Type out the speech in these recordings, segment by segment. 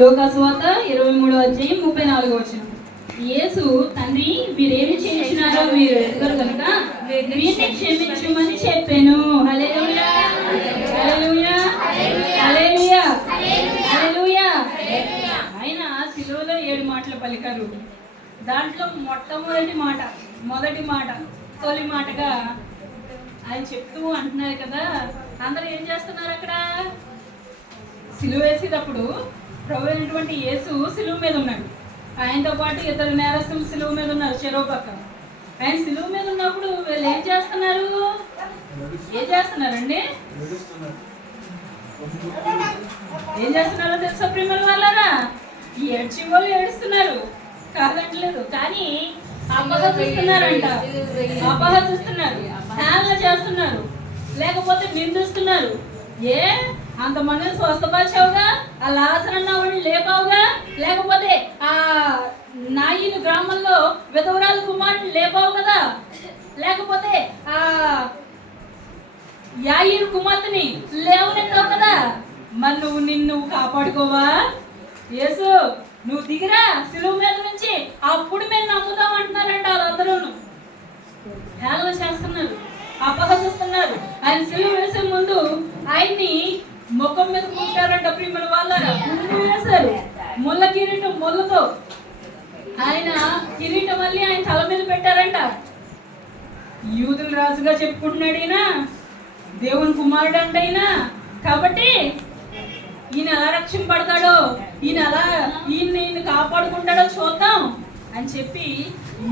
లోకాసువార్త 23:34. యేసు, తండ్రి మీరేమి చేయించినారో మీరు ఎదుగురు కనుక వీరిని క్షమించమని చెప్పాను. హల్లెలూయా, హల్లెలూయా, హల్లెలూయా, హల్లెలూయా. ఆయన సిలువలో 7 మాటలు పలికారు. దాంట్లో మొదటి మాట తొలి మాటగా ఆయన చెప్తూ అంటున్నారు కదా. అందరూ ఏం చేస్తున్నారు అక్కడ? సిలువ వేసేటప్పుడు ప్రభు అయినటువంటి యేసు సిలువ మీద ఉన్నాడు. ఆయనతో పాటు 2 నేరస్తులు సిలువ మీద ఉన్నారు, చెరో పక్క. ఆయన సిలువ మీద ఉన్నప్పుడు వీళ్ళు ఏం చేస్తున్నారండి? ఏం చేస్తున్నారో తెలుసా ప్రియమైన వాళ్ళారా? ఏడ్చి వాళ్ళు ఏడుస్తున్నారు, కాదంటలేదు. కానీ అపహసిస్తున్నారంట, అపహసిస్తున్నారు, హేళన చేస్తున్నారు, లేకపోతే నిందిస్తున్నారు. ఏ అంతమందిని స్వస్థపరిచావుగా, ఆ లాజరు అన్నవాడిని లేపావుగా, లేకపోతే ఆ నాయిను గ్రామంలో విధవరాలు కుమారుని లేపావు కదా, లేకపోతే ఆ యాయిరు కుమార్తెని లేవనెత్తావు కదా, మరి నిన్ను కాపాడుకోవా? యేసు నువ్వు దిగిరా సిలువ మీద నుంచి, అప్పుడు మేము నమ్ముతాం అంటున్నారంట. వాళ్ళందరూ హేళన చేస్తున్నారు, అపహసిస్తున్నారు. ఆయన సిలువ వేసే ముందు ఆయన్ని ముఖం మీద కుట్టారంట ప్రియమైన వాళ్ళారా. ముందు వేశారు ముళ్ళ కిరీటం, ముళ్ళతో ఆయన కిరీటం మళ్ళీ ఆయన తల మీద పెట్టారంట. యూదుల రాజుగా చెప్పుకుంటున్నాడు ఈయన, దేవుని కుమారుడు అంట ఈయన. కాబట్టి ఈయన ఎలా రక్షింపడతాడో, ఈయన కాపాడుకుంటాడో చూద్దాం అని చెప్పి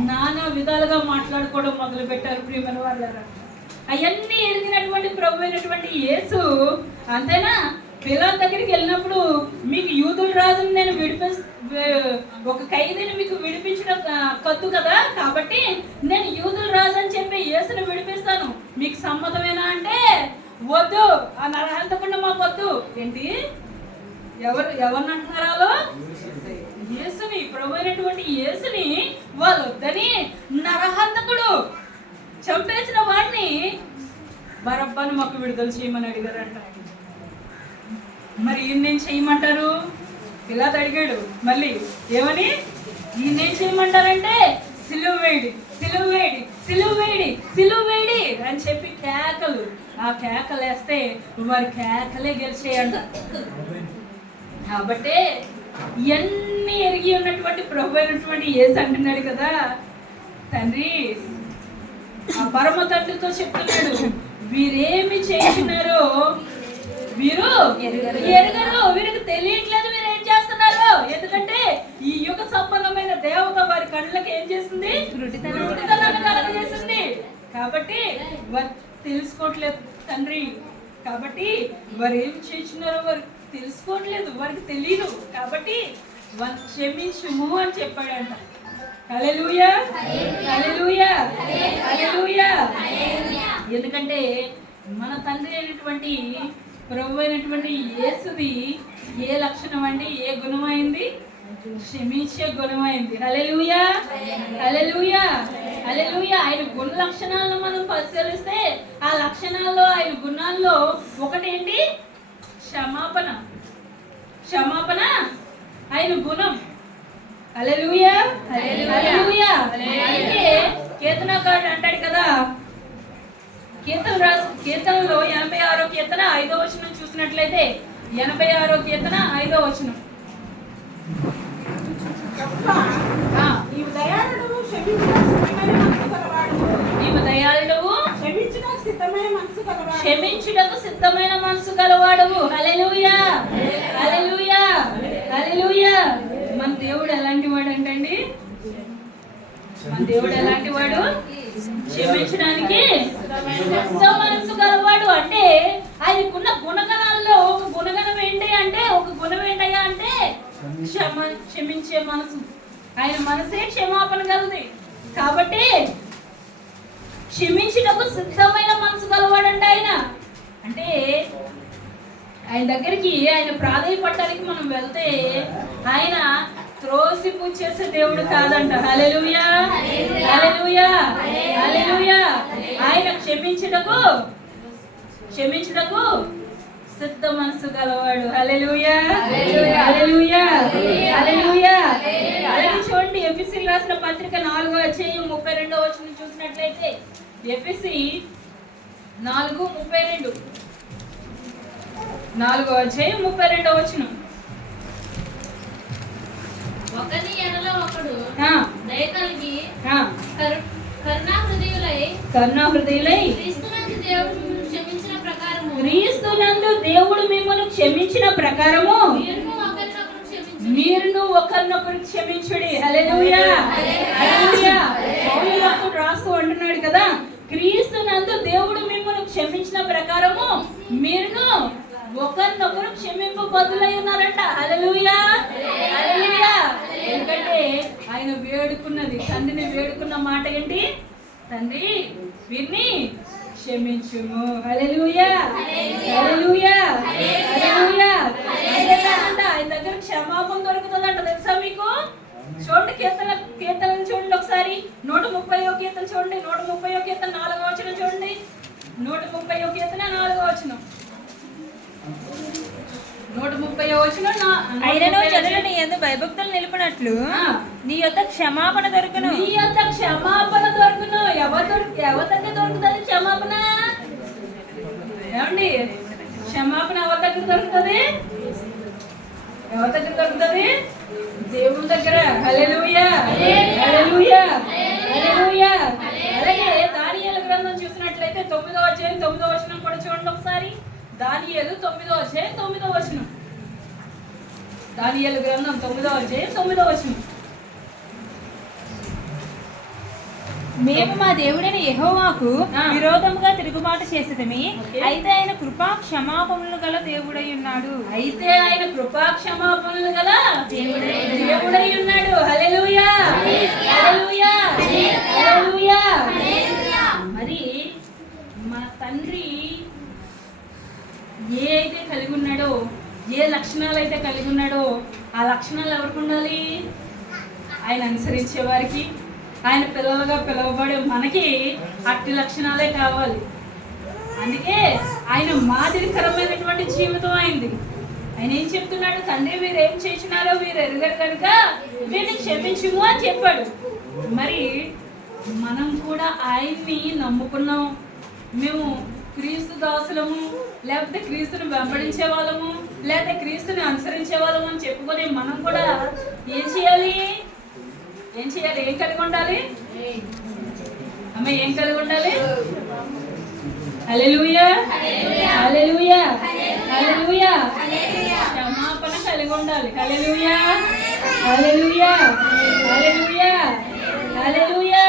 నానా విధాలుగా మాట్లాడుకోవడం మొదలు పెట్టారు ప్రియమైన వాళ్ళారా. అవన్నీ ఎదిగినటువంటి ప్రభు అయినటువంటి యేసు అంతేనా, పిల్లల దగ్గరికి వెళ్ళినప్పుడు మీకు యూదుల రాజుని నేను ఒక ఖైదీని మీకు విడిపించడం కద్దు కదా, కాబట్టి నేను యూదుల రాజు అని చెప్పి యేసుని విడిపిస్తాను, మీకు సమ్మతమేనా అంటే వద్దు, ఆ నరహంతకుండా మాకు వద్దు. ఏంటి ఎవరిని అంటున్నారో? యేసుని, ప్రభు అయినటువంటి యేసుని వాళ్ళు వద్దని నరహంతకుడు చంపేసిన వాడిని బరబ్బను మాకు విడుదల చేయమని అడిగారంట. మరి ఈయన్నేం చేయమంటారు? ఇలా అడిగాడు మళ్ళీ ఏమని, ఈయన్నేం చేయమంటారంటే సిలువ వేడి, సిలువ వేడి, సిలువ వేడి, సిలువ వేడి అని చెప్పి కేకలు. ఆ కేకలు వేస్తే వారి కేకలే గెలిచేయంట. కాబట్టి ఇవన్నీ ఎరిగి ఉన్నటువంటి ప్రభు అయినటువంటి యేసు అంటున్నాడు కదా, తండ్రి ఆ పరమ తండ్రితో చెప్తున్నాడు, వీరేమి చేస్తున్నారో వీరు ఎరగరు, వీరికి తెలియట్లేదు మీరు ఏం చేస్తున్నారు. ఎందుకంటే ఈ యుగ సంపన్నమైన దేవత వారి కళ్ళకి ఏం చేసింది? గురుడితనాన్ని కలగజేసింది. కాబట్టి వారు తెలుసుకోవట్లేదు తండ్రి. కాబట్టి వారు ఏం చేస్తున్నారో వారు తెలుసుకోవట్లేదు, వారికి తెలియదు. కాబట్టి వారు క్షమించుము అని చెప్పాడంట. హల్లెలూయా, హల్లెలూయా, హల్లెలూయా. ఎందుకంటే మన తండ్రి అయినటువంటి ప్రభు అయినటువంటి యేసుది ఏ లక్షణం అండి, ఏ గుణమైంది? క్షమించే గుణమైంది. హల్లెలూయా, హల్లెలూయా, హల్లెలూయా. ఆయన గుణ లక్షణాలను మనం పరిశీలిస్తే ఆ లక్షణాల్లో, ఆయన గుణాల్లో ఒకటేంటి? క్షమాపణ. క్షమాపణ ఆయన గుణం. హల్లెలూయా, హల్లెలూయా. అయితే కీర్తనకారుడు అంటాడు కదా, కీర్తనలో 86వ కీర్తన 5వ వచనం చూసినట్లయితే 86వ కీర్తన 5వ వచనం. నీవు దయాళుడవు, క్షమించుటకు సిద్ధమైన మనసు గలవాడవు. హల్లెలూయా, హల్లెలూయా, హల్లెలూయా. మన దేవుడు ఎలాంటి వాడు అంటండి? మన దేవుడు ఎలాంటి వాడు? క్షమించడానికి సిద్ధ మనసు గలవాడు. అంటే ఆయనకున్న గుణగణాల్లో ఒక గుణగణం ఏంటి అంటే, ఒక గుణం ఏంటయ్యా అంటే క్షమించే మనసు. ఆయన మనసే క్షమాపణ గలది. కాబట్టి క్షమించుటకు సిద్ధమైన మనసు గలవాడంట ఆయన. అంటే ఆయన దగ్గరికి, ఆయన ప్రాధాన్యపడడానికి మనం వెళ్తే ఆయన త్రోసిపుచ్చేసే దేవుడు కాదంట. హల్లెలూయా, హల్లెలూయా, హల్లెలూయా. ఆయన క్షమించుటకు సిద్ధ మనసు గలవాడు. హల్లెలూయా, హల్లెలూయా. రాసిన పత్రిక 4:32 చూసినట్లయితే ఎఫెసీ 4:32 4:32 ఒకని ఎడల ఒకడు ఆ, దయ కలిగి ఆ, కరుణా హృదయులై కరుణాహృదయులై క్రీస్తునందు దేవుడు మిమ్మల్ని క్షమించిన ప్రకారము క్రీస్తునందు దేవుడు మిమ్మల్ని క్షమించిన ప్రకారము మీరును ఒకరినొకరు క్షమించుడి. మీరును ఒకరినొకరు క్షమించుడి. హల్లెలూయా హల్లెలూయా. పౌలు భక్తుడు రాస్తూ అంటున్నాడు కదా, క్రీస్తునందు దేవుడు మిమ్మల్ని క్షమించిన ప్రకారము మీరును ఒకరినొకరు క్షమింపు బదులై ఉన్నారంట. హల్లెలూయా హల్లెలూయా. ఎందుకంటే ఆయన వేడుకున్నది, తండ్రిని వేడుకున్న మాట ఏంటి? తండ్రి వీరిని క్షమించుము. హల్లెలూయా హల్లెలూయా హల్లెలూయా. అంతేకాదంట ఆయన దగ్గర క్షమాపణ దొరుకుతుందంట. తెలుసా మీకు? చూడండి కీర్తనలు చూడండి ఒకసారి. 130వ కీర్తన చూడండి. 130వ కీర్తన 4వ వచనం చూడండి. 130వ కీర్తన 4వ వచనం. 130వ వచనం. అయినను జనులు నీ యందు భయభక్తులు నిలుపునట్లు నీ యొద్ద క్షమాపణ దొరుకును. నీ యొక్క క్షమాపణ దొరుకును. ఎవరి దగ్గర దొరుకుతుంది క్షమాపణ? ఏమండి, క్షమాపణ ఎవరి దగ్గర దొరుకుతుంది? ఎవరి దగ్గర దొరుకుతుంది? దేవుని దగ్గర. హల్లెలూయా హల్లెలూయా హల్లెలూయా. అలాగే దానియేలు గ్రంథం చూసినట్లయితే 9వ అధ్యాయం 9వ వచనం కూడా చూడండి ఒకసారి. దానియేలు 9వ అధ్యాయం 9వ వచనం. దానియేలు గ్రంథం 9వ అధ్యాయం 9వ వచనం. మేము మా దేవుడైన యెహోవాకు విరోధముగా తిరుగుబాటు చేసేదమి, అయితే ఆయన కృపా క్షమాపణలు గల దేవుడై ఉన్నాడు. అయితే ఆయన కృపా క్షమాపణలు గల దేవుడై ఉన్నాడు. హల్లెలూయా హల్లెలూయా హల్లెలూయా. మరి మన తండ్రి ఏ అయితే కలిగి ఉన్నాడో, ఏ లక్షణాలు అయితే కలిగి ఉన్నాడో, ఆ లక్షణాలు ఎవరికి ఉండాలి? ఆయన అనుసరించే వారికి, ఆయన పిల్లలుగా పిలువబడే మనకి అట్టి లక్షణాలే కావాలి. అందుకే ఆయన మాదిరికరమైనటువంటి జీవితం అయింది. ఆయన ఏం చెప్తున్నాడు? తండ్రి వీరు ఏం చేసినారో వీరు ఎరుగరు కనుక వీరిని క్షమించుము అని చెప్పాడు. మరి మనం కూడా ఆయన్ని నమ్ముకున్నాం, మేము క్రీస్తు దాసులము, లేకపోతే క్రీస్తుని వెంబడించే వాళ్ళము, లేకపోతే క్రీస్తుని అనుసరించే వాళ్ళము అని చెప్పుకొని మనం కూడా ఏం చేయాలి? ఏం కలిగి ఉండాలి? అమ్మ ఏం కలిగి ఉండాలి? హల్లెలూయా హల్లెలూయా హల్లెలూయా. క్షమాపణ కలిగి ఉండాలి. హల్లెలూయా హల్లెలూయా హల్లెలూయా హల్లెలూయా.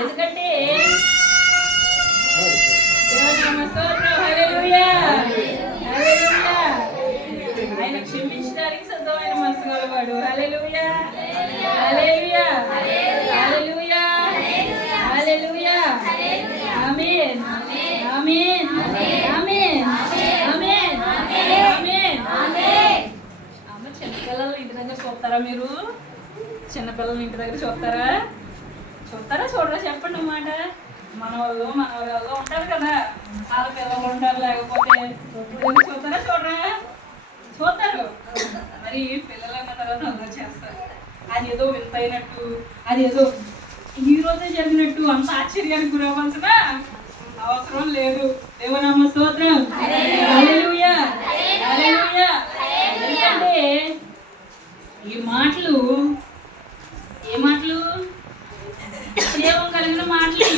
ఎందుకంటే హల్లెలూయా హల్లెలూయా. ఆయన క్షమించడానికి సిద్ధమైన మనసు గలవాడు. హల్లెలూయా హల్లెలూయా హల్లెలూయా హల్లెలూయా. ఆమేన్ ఆమేన్ ఆమేన్ ఆమేన్ ఆమేన్. అమ్మ, చిన్నపిల్లలు ఇంటి దగ్గర చూస్తారా మీరు? చిన్నపిల్లలు ఇంటి దగ్గర చూస్తారా? చూడరా? చెప్పండి అన్నమాట. మనవాళ్ళు ఉంటారు కదా, వాళ్ళ పిల్లలు ఉంటారు, లేకపోతే చూడరా? చూస్తారు. మరి పిల్లలు అన్న తర్వాత అందరూ చేస్తారు. అది ఏదో వింతైనట్టు, అది ఏదో ఈ రోజే జరిగినట్టు అంత ఆశ్చర్యానికి గురవ్వాల్సిన అవసరం లేదు. దేవునామ స్తోత్రం. హల్లెలూయా హల్లెలూయా. ఎందుకంటే ఈ మాటలు ఏ మాటలు? జీవం కలిగిన మాటలు.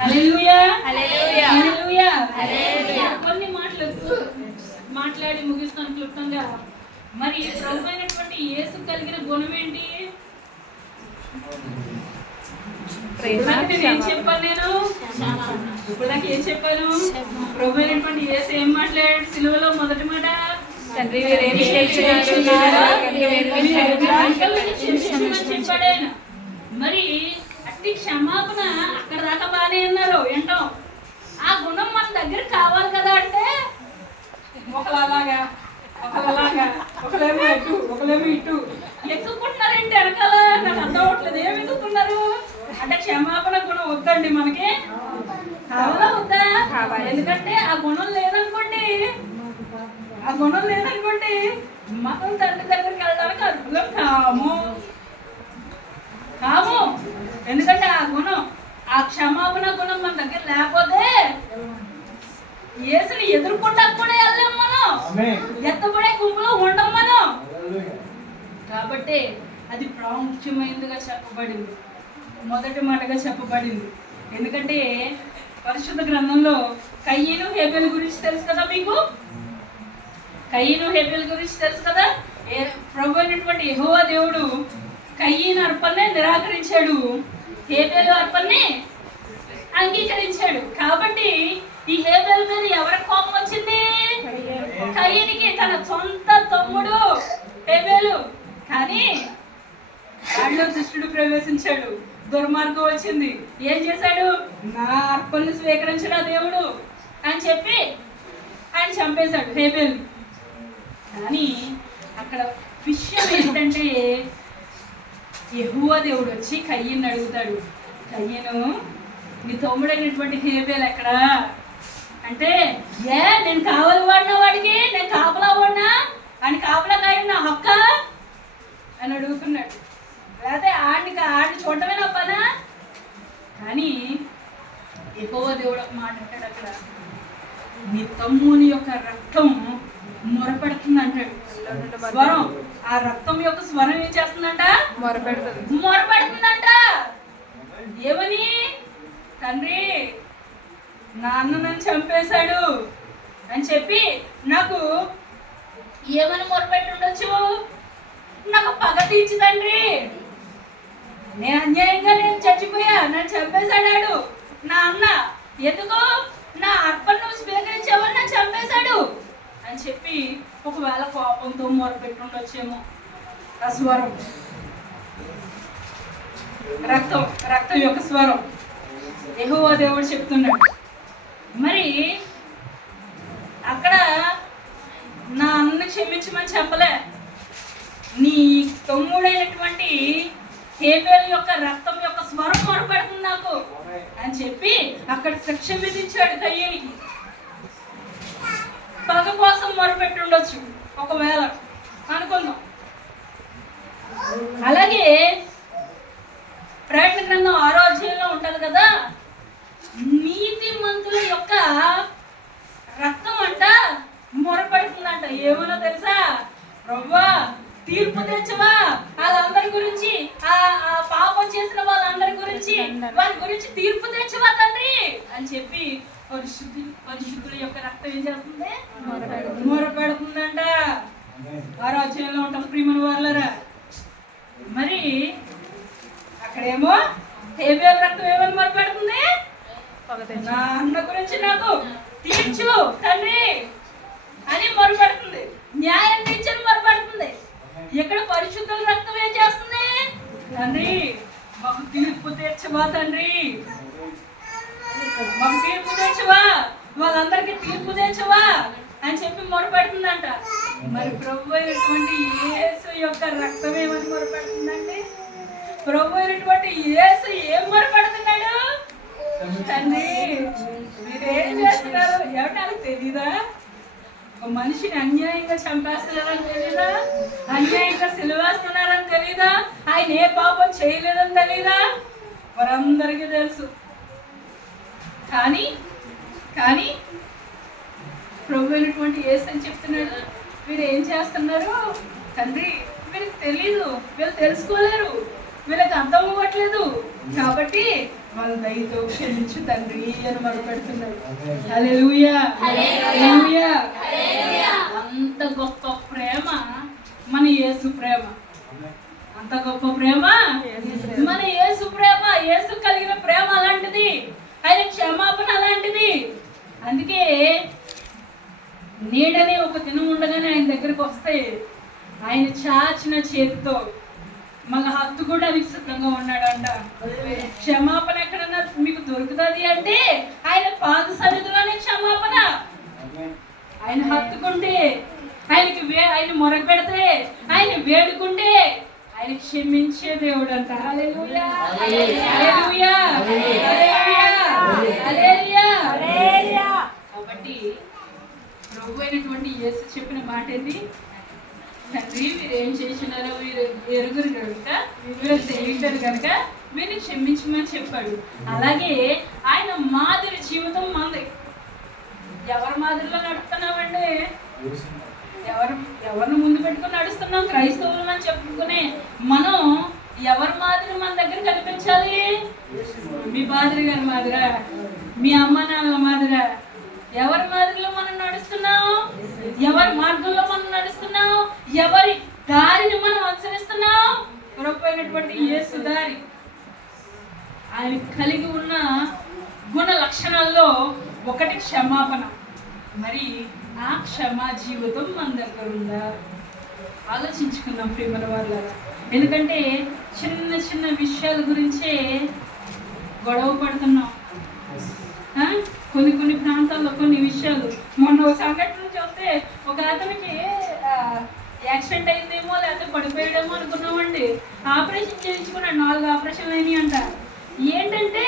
హల్లెలూయా హల్లెలూయా హల్లెలూయా హల్లెలూయా. కొన్ని మాటలు మాట్లాడి ముగిస్తాను క్లుప్తంగా. మరి ప్రభువైనటువంటి యేసు కలిగిన గుణం ఏంటి? ఏం చెప్పాను నేను? ఇప్పుడు నాకు ఏం చెప్పాను? ప్రభువైనటువంటి యేసు ఏం మాట్లాడాడు సిలువలో? మొదటి మాట, తండ్రి వీరేమి చేయుచున్నారో చెప్పాడు ఆయన. మరి అట్టి క్షమాపణ అక్కడ దాకా బాగానే ఉన్నారు ఏంటో. ఆ గుణం మన దగ్గర కావాలి కదా. అంటే ఒకలాగా ఒకలేమో ఇటు ఒకలేమో ఇటు ఎక్కుకుంటున్నారేంటి వెనకాల? నాకు అర్థం అవ్వట్లేదు. ఏమి ఎక్కుతున్నారు అంటే క్షమాపణ గుణం వద్దండి మనకి. కావాలా వద్దా? ఎందుకంటే ఆ గుణం లేదనుకోండి, మనం తండ్రి దగ్గరికి వెళ్ళడానికి అర్హులం కాము. కాము. ఎందుకంటే ఆ గుణం, ఆ క్షమాపణ గుణం మన దగ్గర లేకపోతే యేసుని ఎదుర్కొంటా కూడా వెళ్ళాం మనం, ఎత్తపడే గుంపులో ఉండం మనం. కాబట్టి అది ప్రాముఖ్యమైనదిగా చెప్పబడింది, మొదటి మాటగా చెప్పబడింది. ఎందుకంటే పరిశుద్ధ గ్రంథంలో కయ్యను హేబెల్ గురించి తెలుసు కదా మీకు. కయ్యను హేబెల్ గురించి తెలుసు కదా. ప్రభు అయినటువంటి యెహోవా దేవుడు కయ్యను అర్పణనే నిరాకరించాడు, హేబెలు అర్పణని అంగీకరించాడు. కాబట్టి ఈ హేబెల్ మీద ఎవరికి కోపం వచ్చింది? కయ్యనికి, తన సొంత తమ్ముడు హేబెలు. కానీ వాళ్ళు దుష్టుడు ప్రవేశించాడు, దుర్మార్గం వచ్చింది. ఏం చేశాడు? నా అర్పణను స్వీకరించడా దేవుడు అని చెప్పి ఆయన చంపేశాడు హేబెల్. కానీ అక్కడ విషయం ఏంటంటే యెహోవా దేవుడు వచ్చి కయ్యను అడుగుతాడు, కయ్యను నీ తమ్ముడైనటువంటి హేబెల్ ఎక్కడా అంటే, నేను కావలి వాడినా వాడికి, నేను కాపలా వాడినా అని కాపలా కాయడం నా హక్క అని అడుగుతున్నాడు. లేకపోతే ఆడిని చూడటమే నా పనా? కానీ యెహోవా దేవుడు ఒక మాట అంటాడు అక్కడ, నీ తమ్ముని యొక్క రక్తం మొరపెడుతుంది అంటాడు. స్వరం, ఆ రక్తం యొక్క స్వరం ఏం చేస్తుందంట? మొరపెడుతుందంట. ఏమని? తండ్రి నా అన్న నన్ను చంపేశాడు అని చెప్పి నాకు ఏమని మొరపెట్టి ఉండొచ్చు? నాకు పగ తీర్చి తండ్రి, నేను అన్యాయంగా చచ్చిపోయా, నన్ను చంపేశాడాడు నా అన్న, ఎందుకు నా అర్పణ స్వీకరించావని నన్ను చంపేశాడు అని చెప్పి ఒకవేళ కోపంతో మొరపెట్టి ఉండొచ్చేమో. ఆ స్వరం రక్తం యొక్క స్వరం యెహోవా దేవుడు చెప్తున్నాడు. మరి అక్కడ నా అన్న క్షమించమని చెప్పలే, నీ తమ్ముడైనటువంటి హేబెల్ యొక్క రక్తం యొక్క స్వరం మొరపెడుతుంది నాకు అని చెప్పి అక్కడ శిక్ష విధించాడు కయ్యనికి. పగ కోసం మొరపెట్టి ఉండొచ్చు ఒకవేళ అనుకుందాం. అలాగే ప్రకటన గ్రంథం 6వ అధ్యాయంలో ఉంటది కదా, నీతిమంతుల యొక్క రక్తం అంట మొరపెడుతుందంట. ఏమన్నా తెలుసా? ప్రభువా తీర్పు తెచ్చవా వాళ్ళందరి గురించి, ఆ పాపం చేసిన వాళ్ళందరి గురించి, వారి గురించి తీర్పు తెచ్చవా తండ్రి అని చెప్పి పరిశుద్ధుల యొక్క రక్తం ఏం చేస్తుంది? మొరపెడుతుందంట. 6వ అధ్యాయంలో ఉంటుంది ప్రియమైన వాళ్ళరా. మరి అక్కడేమో హేబెల్ రక్తం ఏమని మొరపెడుతుంది? నా అన్న గురించి నాకు తీర్చు తండ్రి అని మొరపెడుతుంది, న్యాయం తీర్చని మొరపెడుతుంది. ఇక్కడ పరిశుద్ధుల రక్తం ఏం చేస్తుంది? తండ్రి మాకు తీర్పు తెచ్చవా తండ్రి, మాకు తీర్పు తెచ్చవా, వాళ్ళందరికీ తీర్పు తెచ్చవా అని చెప్పి మొరపెడుతుందంట. మరి ప్రభు అయినటువంటి యేసు యొక్క రక్తం ఏమని మొరపెడుతుందండి? ప్రభు అయినటువంటి యేసు ఏం మొరపెడుతున్నాడు? తండ్రి మీరేం చేస్తున్నారు? ఎవరికి తెలీదా? ఒక మనిషిని అన్యాయంగా చంపేస్తున్నారని తెలీదా? అన్యాయంగా సిలువేస్తున్నారని తెలీదా? ఆయన ఏ పాపం చేయలేదని తెలీదా? వారందరికీ తెలుసు. కానీ ప్రభు అయినటువంటి యేసు అని చెప్తున్నాడు, వీరు ఏం చేస్తున్నారు? తండ్రి వీరికి తెలీదు, వీళ్ళు తెలుసుకోలేరు, వీళ్ళకి అర్థం అవ్వట్లేదు, కాబట్టి వాళ్ళ దయతో క్షమించు తండ్రి అని మొదలుపెడుతున్నారు. హల్లెలూయా, హల్లెలూయా. అంత గొప్ప ప్రేమ మన యేసు ప్రేమ, అంత గొప్ప ప్రేమ మన యేసు ప్రేమ. యేసు కలిగిన ప్రేమ అలాంటిది, ఆయన క్షమాపణ అలాంటిది. అందుకే నీడనే ఒక దినం ఉండగానే ఆయన దగ్గరికి వస్తే ఆయన చాచిన చేతితో మన హత్తుకోవడానికి సిద్ధంగా ఉన్నాడంట. క్షమాపణ ఎక్కడన్నా మీకు దొరుకుతుంది అంటే ఆయన పాద సన్నిధిలోనే క్షమాపణ. ఆయన హత్తుకుంటే, ఆయన మొరపెడితే, ఆయన వేడుకుంటే ఆయన క్షమించే దేవుడు అంట. హల్లెలూయా, హల్లెలూయా, హల్లెలూయా, హల్లెలూయా. కాబట్టి ప్రభు అయినటువంటి యేసు చెప్పిన మాట ఏంటి? తండ్రి వీరేం చేసినారో వీరు ఎరుగురు కనుక వీరు తెలియటారు కనుక వీరిని క్షమించమని చెప్పాడు. అలాగే ఆయన మాదిరి జీవితం మంది. ఎవరి మాదిరిలో నడుస్తున్నామండి? ఎవరిని ముందు పెట్టుకుని నడుస్తున్నాం? క్రైస్తవులు అని చెప్పుకునే మనం ఎవరి మాదిరి మన దగ్గర కనిపించాలి? మీ మాదిరి గారి మాదిరా, మీ అమ్మ నాన్నల మాదిరా? ఎవరి మాదిరిలో మనం నడుస్తున్నాం? ఎవరి మార్గంలో మనం నడుస్తున్నాం? ఎవరి దారిని మనం అనుసరిస్తున్నాం? పొరపోయినటువంటి యేసు దారి. ఆయన కలిగి ఉన్న గుణ లక్షణాల్లో ఒకటి క్షమాపణ. మరి ఆ క్షమా జీవితం మన దగ్గర ఉందా? ఆలోచించుకుందాం ప్రియమైన వాళ్ళారా. ఎందుకంటే చిన్న చిన్న విషయాల గురించే గొడవ పడుతున్నాం. కొన్ని ప్రాంతాల్లో కొన్ని విషయాలు. మొన్న ఒక సంఘటన చూస్తే ఒక అతనికి యాక్సిడెంట్ అయిందేమో లేకపోతే పడిపోయాడేమో అనుకున్నామండి. ఆపరేషన్ చేయించుకున్నాడు. 4 ఆపరేషన్లు అయినాయి అంట. ఏంటంటే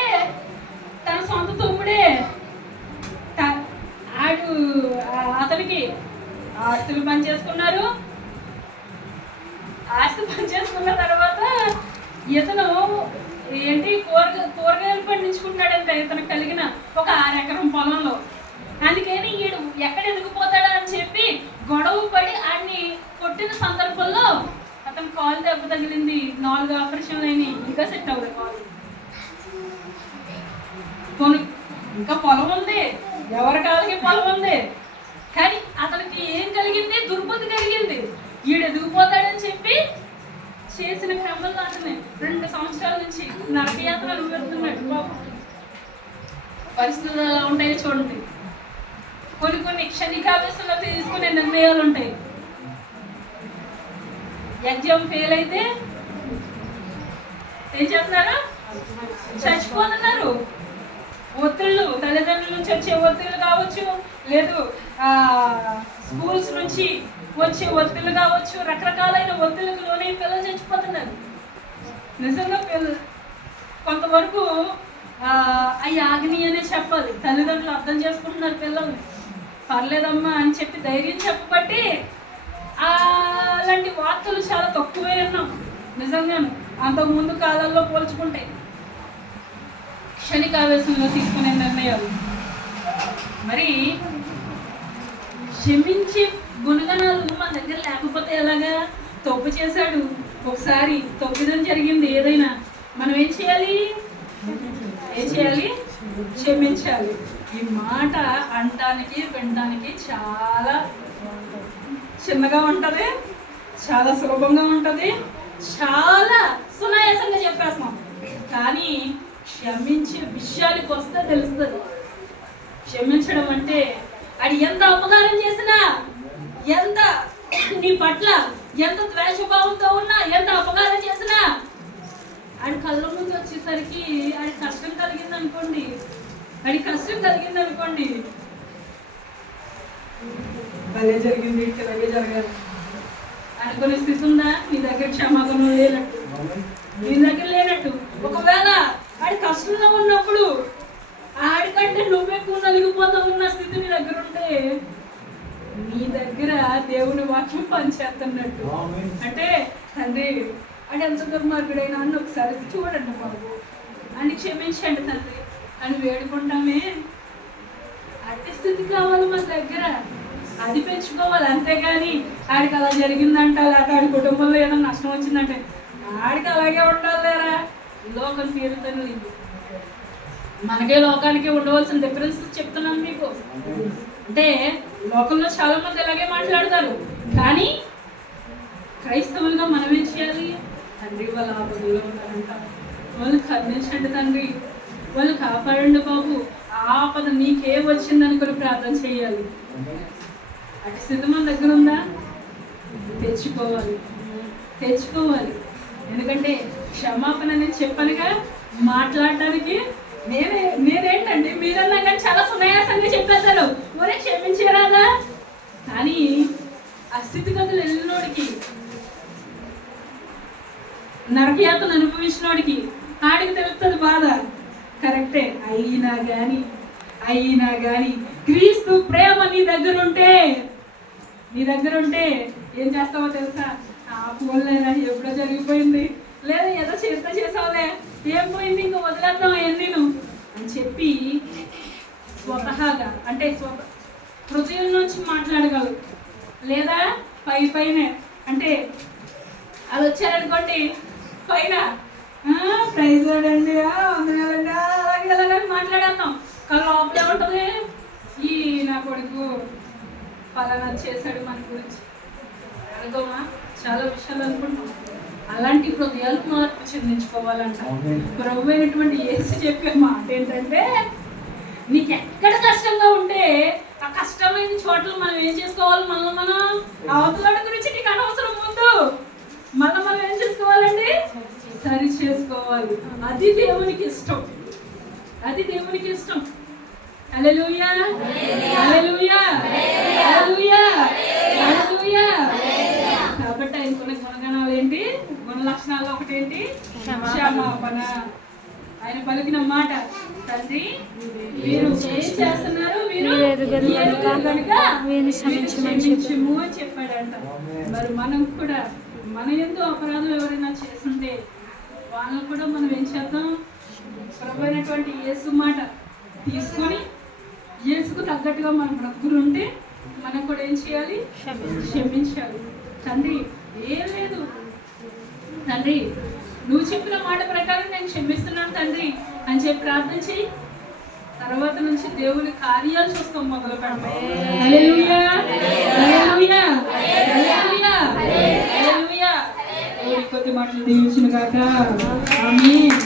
తన సొంత తమ్ముడే అతనికి ఆస్తులు పనిచేసుకున్నారు. ఆస్తి పనిచేసుకున్న తర్వాత ఇతను ఏంటి కూరగాయలు పండించుకుంటున్నాడంట ఇతను కలిగిన ఒక 6 ఎకరం పొలంలో. అందుకని ఈడు ఎక్కడ ఎదిగిపోతాడా అని చెప్పి గొడవ పడి ఆయన్ని కొట్టిన సందర్భంలో అతను కాలు దెబ్బ తగిలింది. 4 ఆపరేషన్లు అయినాయి. ఇంకా సెట్ అవ్వదు కాలు. ఇంకా పొలం ఉంది, ఎవరి కాళ్ళకి పొలం ఉంది. కానీ అతనికి ఏం కలిగింది? దుర్బుద్ధి కలిగింది. ఈడు ఎదిగిపోతాడని చెప్పి చేసిన క్రమంలో అతను 2 సంవత్సరాల నుంచి నరకయాత్ర అనుభవిస్తున్నాడు. బాబు పరిస్థితులు ఎలా ఉంటాయో చూడండి. కొన్ని క్షణికావేశంలో తీసుకునే నిర్ణయాలు ఉంటాయి. ఎగ్జామ్ ఫెయిల్ అయితే ఏం చేస్తున్నారు? చచ్చిపోతున్నారు. ఒత్తిళ్ళు, తల్లిదండ్రుల నుంచి వచ్చే ఒత్తిళ్ళు కావచ్చు, లేదు స్కూల్స్ నుంచి వచ్చే ఒత్తిళ్ళు కావచ్చు, రకరకాలైన ఒత్తిళ్ళకు లోనే పిల్లలు చచ్చిపోతున్నారు. నిజంగా కొంతవరకు అవి ఆగ్ని అనే చెప్పాలి. తల్లిదండ్రులు అర్థం చేసుకుంటున్నారు పిల్లల్ని. పర్లేదమ్మా అని చెప్పి ధైర్యం చెప్పబట్టి అలాంటి వార్తలు చాలా తక్కువే ఉన్నాం నిజంగాను. అంతకుముందు కాలాల్లో పోల్చుకుంటే క్షణికావేశంలో తీసుకునే నిర్ణయాలు. మరి క్షమించే గుణగణాలు మన దగ్గర లేకపోతే ఎలాగా? తప్పు చేశాడు, ఒకసారి తప్పిదం జరిగింది ఏదైనా, మనం ఏం చేయాలి? క్షమించాలి. ఈ మాట అనటానికి వినడానికి చాలా చిన్నగా ఉంటుంది, చాలా సులభంగా ఉంటుంది, చాలా సునాయాసంగా చెప్పేస్తాం. కానీ క్షమించే విషయానికి వస్తే తెలుస్తుంది. క్షమించడం అంటే అది ఎంత అపకారం చేసినా, ఎంత నీ పట్ల ఎంత ద్వేషభావంతో ఉన్నా, ఎంత అపకారం చేసినా ఆడి కళ్ళ ముందు వచ్చేసరికి ఆడి కష్టం కలిగింది అనుకోండి, భలే జరిగింది, ఇలాగే జరగాలి అనుకునే స్థితి ఉందా? నీ దగ్గర క్షమాపణ లేనట్టు. ఒకవేళ ఆడి కష్టంలో ఉన్నప్పుడు ఆడికంటే నువ్వెక్కువ నలిగిపోతా ఉన్న స్థితి నీ దగ్గర ఉంటే నీ దగ్గర దేవుని వాక్యం పనిచేస్తున్నట్టు. అంటే తండ్రి అది ఎంత దుర్మార్గుడైనా అని ఒకసారి చూడండి బాబు అని క్షమించండి తండ్రి అని వేడుకుంటామే. అట్టి స్థితి కావాలి మన దగ్గర, అది పెంచుకోవాలి. అంతేగాని ఆడికి అలా జరిగిందంట, లేకపోతే ఆడి కుటుంబంలో ఏదైనా నష్టం వచ్చిందంటే ఆడికి అలాగే ఉండాలి లేరా? లోకం తీరుతాను లేదు. మనకే లోకానికి ఉండవలసిన డిఫరెన్స్ చెప్తున్నాను మీకు. అంటే లోకంలో చాలా మంది ఇలాగే మాట్లాడతారు, కానీ క్రైస్తవులుగా మనం ఏం చేయాలి? తండ్రి వాళ్ళ ఆపదలో ఉన్నారంట, వాళ్ళు కరుణించండి తండ్రి, వాళ్ళు కాపాడండి బాబు, ఆపద నీకే వచ్చిందనుకుని ప్రార్థన చేయాలి. అటు స్థితి మన దగ్గర ఉందా? తెచ్చుకోవాలి. ఎందుకంటే క్షమాపణ నేను చెప్పనుగా మాట్లాడడానికి నేనేంటండి, మీరన్నా కానీ చాలా సునాయాసంగా చెప్పేస్తారు, ఒరే క్షమించరాదా? కానీ ఆ స్థితిగతులు వెళ్ళినోడికి, నరకయాతను అనుభవించినోడికి ఆడికి తెలుస్తుంది బాధ. కరెక్టే. అయినా కానీ క్రీస్తు ప్రేమ నీ దగ్గర ఉంటే నీ దగ్గర ఉంటే ఏం చేస్తావో తెలుసా? ఆ పోలేరా ఎప్పుడో జరిగిపోయింది, లేదా ఏదో చేస్తా చేసావులే, ఏం పోయింది, ఇంకా వదిలేద్దాం అవన్నీ అని చెప్పి స్వతహాగా అంటే హృదయం నుంచి మాట్లాడగలరు. లేదా పైనే అంటే అది వచ్చారనుకోండి పైన ప్రైజ్ అండి వందనాలండి అలాగే అలాగే మాట్లాడేద్దాం. కానీ లోపల ఉంటుంది, ఈ నా కొడుకు పలానా చేశాడు మన గురించి అనుకోమా, చాలా విషయాలు అనుకుంటాం. అలాంటి హృదయాలకు మార్పు చెందించుకోవాలంట. ప్రభు అయినటువంటి యేసు చెప్పే మాట ఏంటంటే, నీకు ఎక్కడ కష్టంగా ఉంటే ఆ కష్టమైన చోట్ల మనం ఏం చేసుకోవాలి? మనం అవతల గురించి నీకు అనవసరం ముందు మనం ఏం చేసుకోవాలండి? సరి చేసుకోవాలి. అది దేవునికి ఇష్టం, అది దేవునికి ఇష్టం. హల్లెలూయా హల్లెలూయా హల్లెలూయా హల్లెలూయా. కాబట్టి ఆయనకున్న గుణగణాలు ఏంటి? గుణ లక్షణాల్లో ఒకటేంటి? క్షమాపణ. ఆయన పలికిన మాట, తండ్రి మీరు ఏం చేస్తున్నారు, మీరు కనుక క్షమించుము అని చెప్పాడంట. మరి మనం కూడా మన యందు అపరాధం ఎవరైనా చేస్తుంటే వాళ్ళని కూడా మనం ఏం చేద్దాం? ప్రభు అయినటువంటి యేసు మాట తీసుకొని యేసుకు తగ్గట్టుగా మన బ్రతుకులు ఉంటే మనం కూడా ఏం చేయాలి? క్షమించాలి. తండ్రి ఏం లేదు తండ్రి, నువ్వు చెప్పిన మాట ప్రకారం నేను క్షమిస్తున్నాను తండ్రి అని చెప్పి ప్రార్థన చెయ్యి. తర్వాత నుంచి దేవుని కార్యాలు చూస్తాం మొదలు పెడతాం. హల్లెలూయా హల్లెలూయా హల్లెలూయా హల్లెలూయా. కొద్ది మాటలు దీవించును గాక. ఆమేన్.